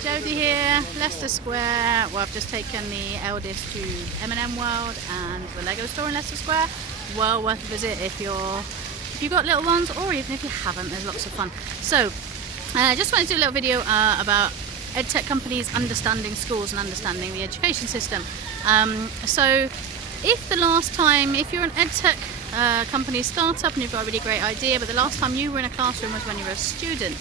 Jodie here, Leicester Square. Well, I've just taken the eldest to M&M World and the Lego store in Leicester Square. Well worth a visit if you've got little ones, or even if you haven't. There's lots of fun. So, just wanted to do a little video about EdTech companies understanding schools and understanding the education system. So, if you're an EdTech company startup and you've got a really great idea, but the last time you were in a classroom was when you were a student,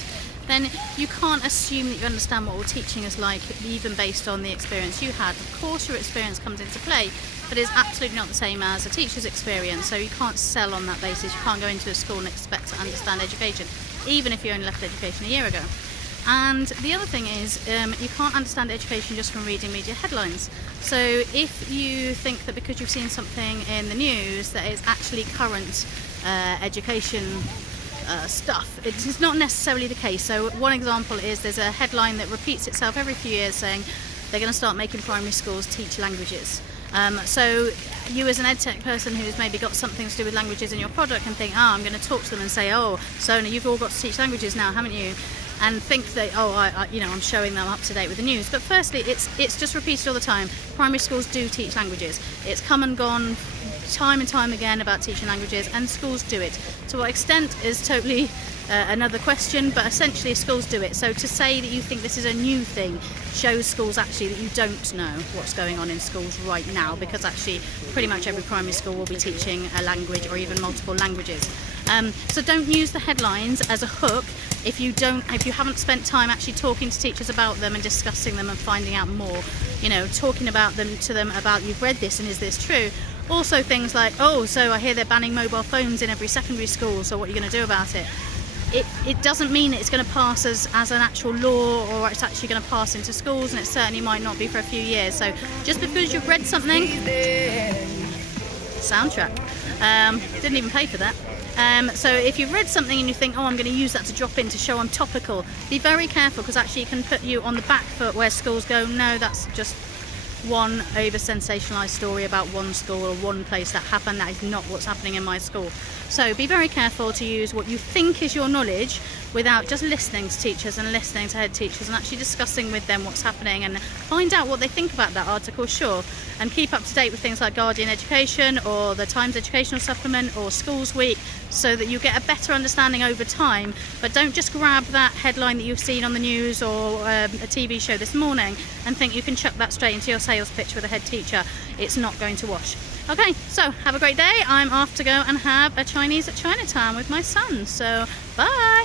then you can't assume that you understand what all teaching is like, even based on the experience you had. Of course your experience comes into play, but it's absolutely not the same as a teacher's experience, so you can't sell on that basis. You can't go into a school and expect to understand education, even if you only left education a year ago. And the other thing is, you can't understand education just from reading media headlines. So if you think that because you've seen something in the news that is actually current education stuff, it is not necessarily the case. So one example is there's a headline that repeats itself every few years saying they're going to start making primary schools teach languages. So you as an EdTech person who's maybe got something to do with languages in your product and think, I'm going to talk to them and say, so you've all got to teach languages now, haven't you? And think that, I'm showing them up to date with the news. But firstly, it's just repeated all the time. Primary schools do teach languages. It's come and gone time and time again about teaching languages, and schools do it. To what extent is totally another question, but essentially schools do it. So to say that you think this is a new thing shows schools actually that you don't know what's going on in schools right now, because actually pretty much every primary school will be teaching a language or even multiple languages. So don't use the headlines as a hook if you haven't spent time actually talking to teachers about them and discussing them and finding out more. Talking about them to them about, you've read this and is this true? Also things like, so I hear they're banning mobile phones in every secondary school, so what are you going to do about it? It doesn't mean it's going to pass as an actual law, or it's actually going to pass into schools, and it certainly might not be for a few years. So just because you've read something, soundtrack, didn't even pay for that. So if you've read something and you think, I'm going to use that to drop in to show I'm topical, be very careful, because actually it can put you on the back foot where schools go, no, that's just one over-sensationalized story about one school or one place that happened. That is not what's happening in my school. So be very careful to use what you think is your knowledge without just listening to teachers and listening to head teachers and actually discussing with them what's happening, and find out what they think about that article, sure, and keep up to date with things like Guardian Education or the Times Educational Supplement or Schools Week, so that you get a better understanding over time. But don't just grab that headline that you've seen on the news or a TV show this morning and think you can chuck that straight into your sales pitch with a head teacher. It's not going to wash. Okay, so have a great day. I'm off to go and have a Chinese at Chinatown with my son. So bye.